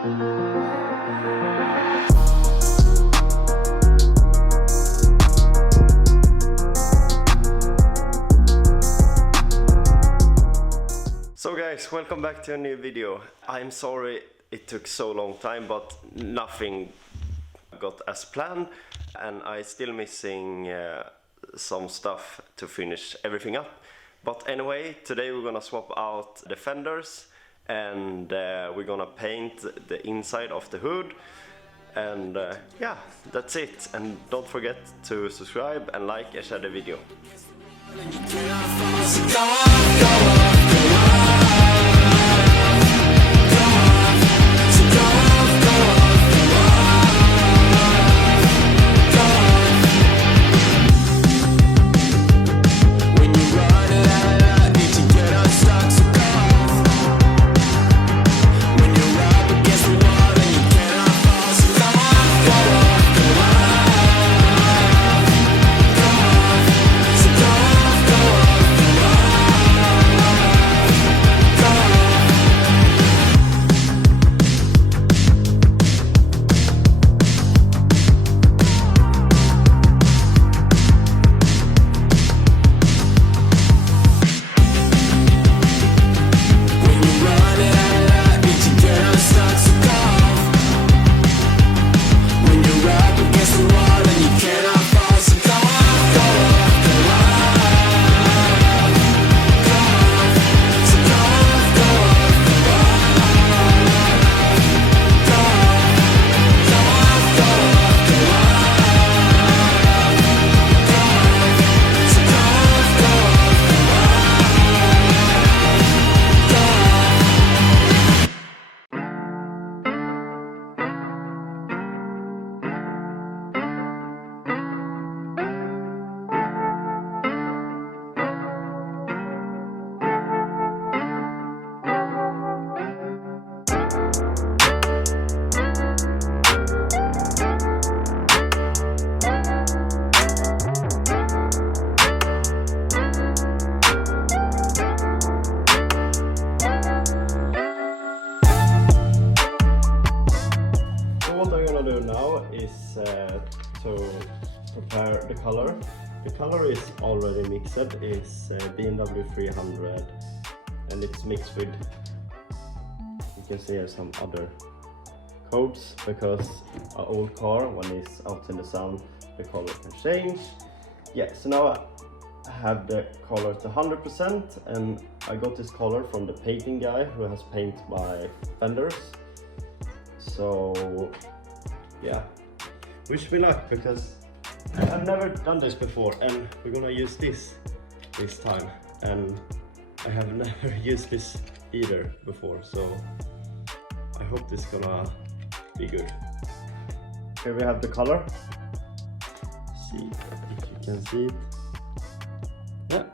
So guys, welcome back to a new video. I'm sorry it took so long time, but nothing got as planned and I still missing some stuff to finish everything up. But anyway, today we're gonna swap out the fenders and we're gonna paint the inside of the hood. And yeah, that's it. And don't forget to subscribe and like and share the video. Now is to prepare the color. The color is already mixed. It's BMW 300 and it's mixed with, you can see here some other codes, because an old car, when it's out in the sun, the color can change. Yeah, so now I have the color to 100% and I got this color from the painting guy who has painted my fenders. So yeah, wish me luck, because I've never done this before and we're gonna use this time, and I have never used this either before, so I hope this is gonna be good. Here we have the color. See if you can see it. Yeah.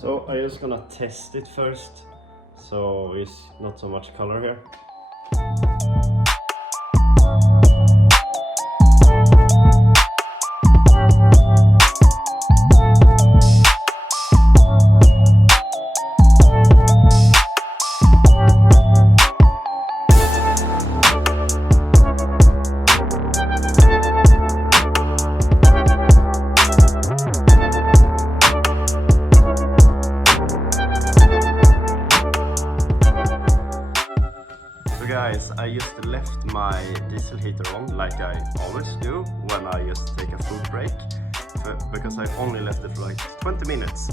So I'm just gonna test it first, so it's not so much color here. Guys, I just left my diesel heater on like I always do when I just take a food break, because I only left it for like 20 minutes,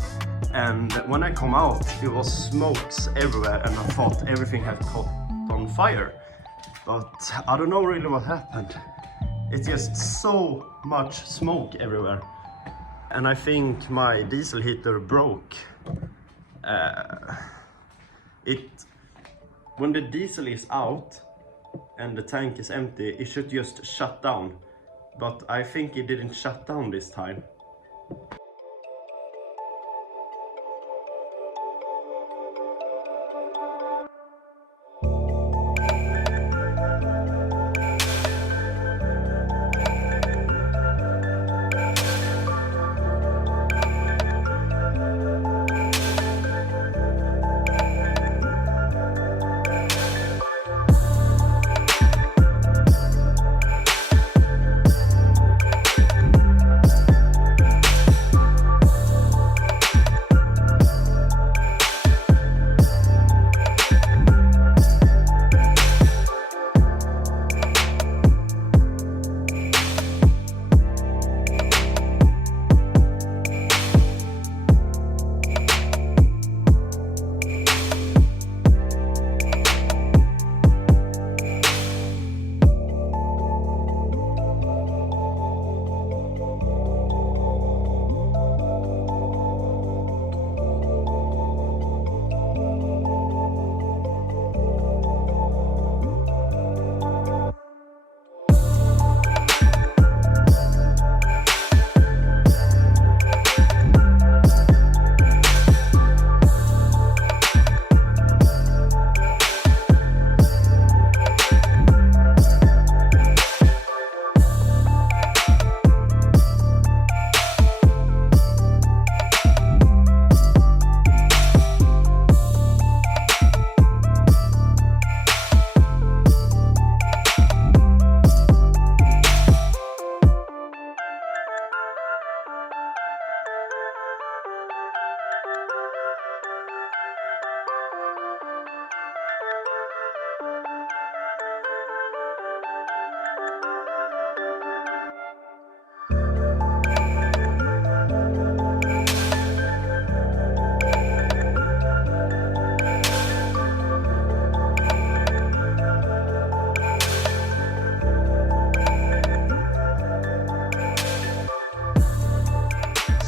and when I come out it was smokes everywhere and I thought everything had caught on fire, but I don't know really what happened. It's just so much smoke everywhere, and I think my diesel heater broke. When the diesel is out, and the tank is empty, it should just shut down. But I think it didn't shut down this time.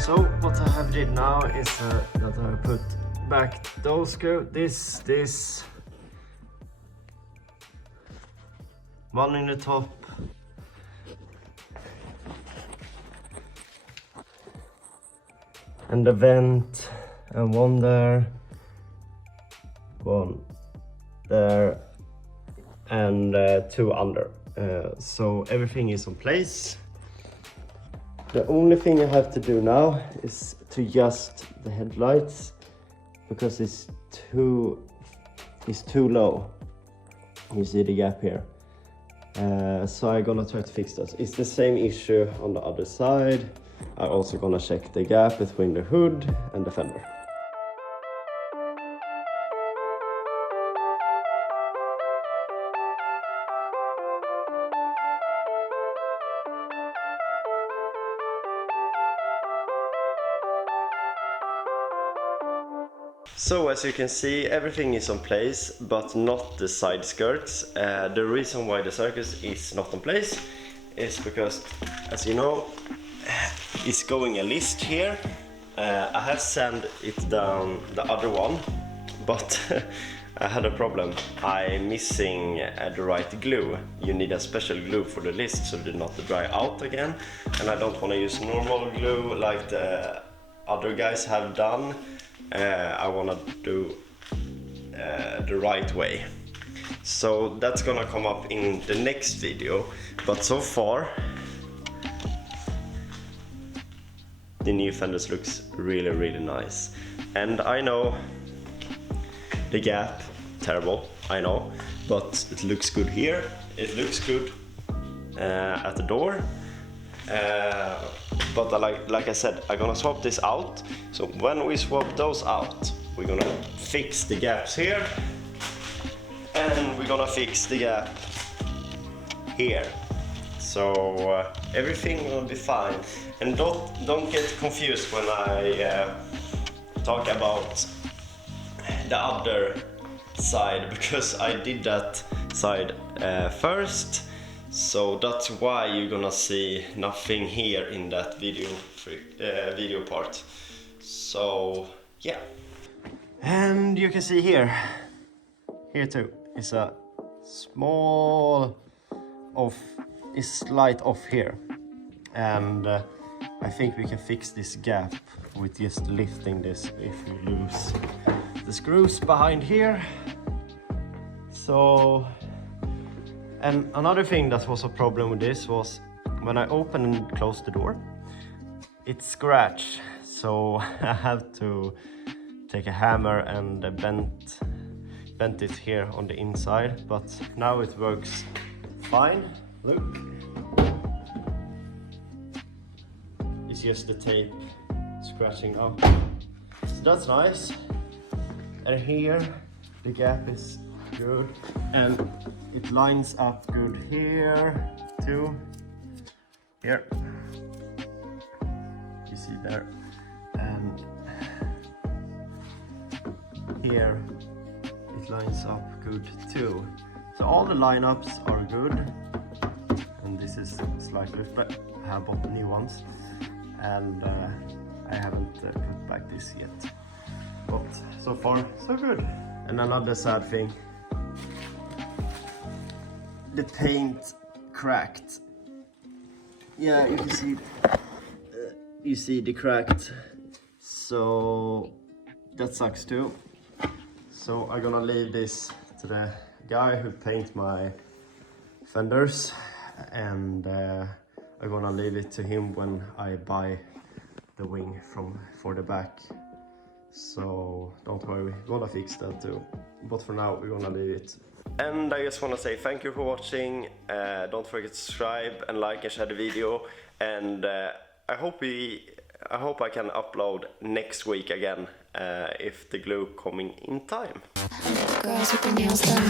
So what I have did now is that I put back those screw, this one in the top, and the vent, and one there, one there, and two under. So everything is in place. The only thing I have to do now is to adjust the headlights because it's too low. You see the gap here. So I'm gonna try to fix that. It's the same issue on the other side. I'm also gonna check the gap between the hood and the fender. So as you can see, everything is in place, but not the side skirts. The reason why the circus is not in place is because, as you know, it's going a list here. I have sent it down the other one, but I had a problem. I'm missing the right glue. You need a special glue for the list so it not dry out again. And I don't want to use normal glue like the other guys have done. I want to do the right way. So that's gonna come up in the next video. But so far, the new fenders looks really, really nice. And I know the gap, terrible, I know, but it looks good here. It looks good at the door. But like I said, I'm gonna swap this out. So when we swap those out, we're gonna fix the gaps here, and we're gonna fix the gap here. So everything will be fine. And don't get confused when I talk about the other side, because I did that side first. So that's why you're gonna see nothing here in that video part. So yeah, and you can see here too is a small off, is slight off here, and I think we can fix this gap with just lifting this if we lose the screws behind here. So, and another thing that was a problem with this was when I open and close the door, it scratched. So I have to take a hammer and bent it here on the inside, but now it works fine. Look, it's just the tape scratching up, so that's nice. And here the gap is good, and it lines up good here too. Here, you see there, and here it lines up good too. So all the lineups are good, and this is slightly, but I have bought new ones, and I haven't put back this yet. But so far so good. And another sad thing, the paint cracked. Yeah, you see the cracked, so that sucks too. So I'm gonna leave this to the guy who paints my fenders, and I'm gonna leave it to him when I buy the wing for the back. So don't worry, we're gonna fix that too. But for now, we're gonna leave it. And I just wanna say thank you for watching. Don't forget to subscribe and like and share the video. And I hope I can upload next week again if the glue coming in time. Girls with their nails done.